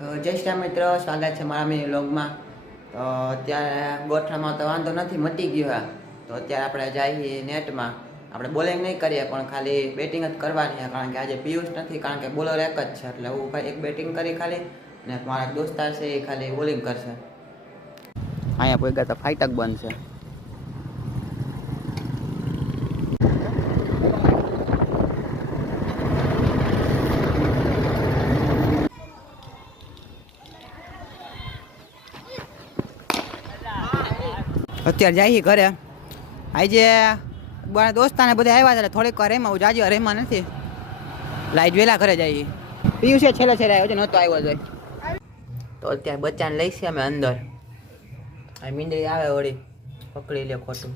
જય શ્રી રામ મિત્રો, સ્વાગત છે મારા મિની વ્લોગમાં. તો અત્યારે ગોઠામાં તો વાંધો નથી, મટી ગયો હા. તો અત્યારે આપણે જઈએ નેટમાં. આપણે બોલિંગ નહીં કરીએ પણ ખાલી બેટિંગ જ કરવાની છે, કારણ કે આજે પિયુષ નથી, કારણ કે બોલર એક જ છે. એટલે હું ભાઈ એક બેટિંગ કરી ખાલી, ને મારા દોસ્તાર છે એ ખાલી બોલિંગ કરશે. અહીંયા કોઈ તો ફાઇટક બનશે. અત્યારે જઈએ ઘરે. આજે દોસ્તાને બધા આવ્યા હતા, થોડીક વાર એમાં હું જાજી રહેમાં નથી. લાઈટ વહેલા ઘરે જઈએ. પીયું છે છેલ્લે આવ્યો છે, નહોતો આવ્યો જોઈએ. તો અત્યારે બચ્ચાને લઈશું અમે અંદર. આ મીંદડી આવે વળી પકડી લે ખોટું.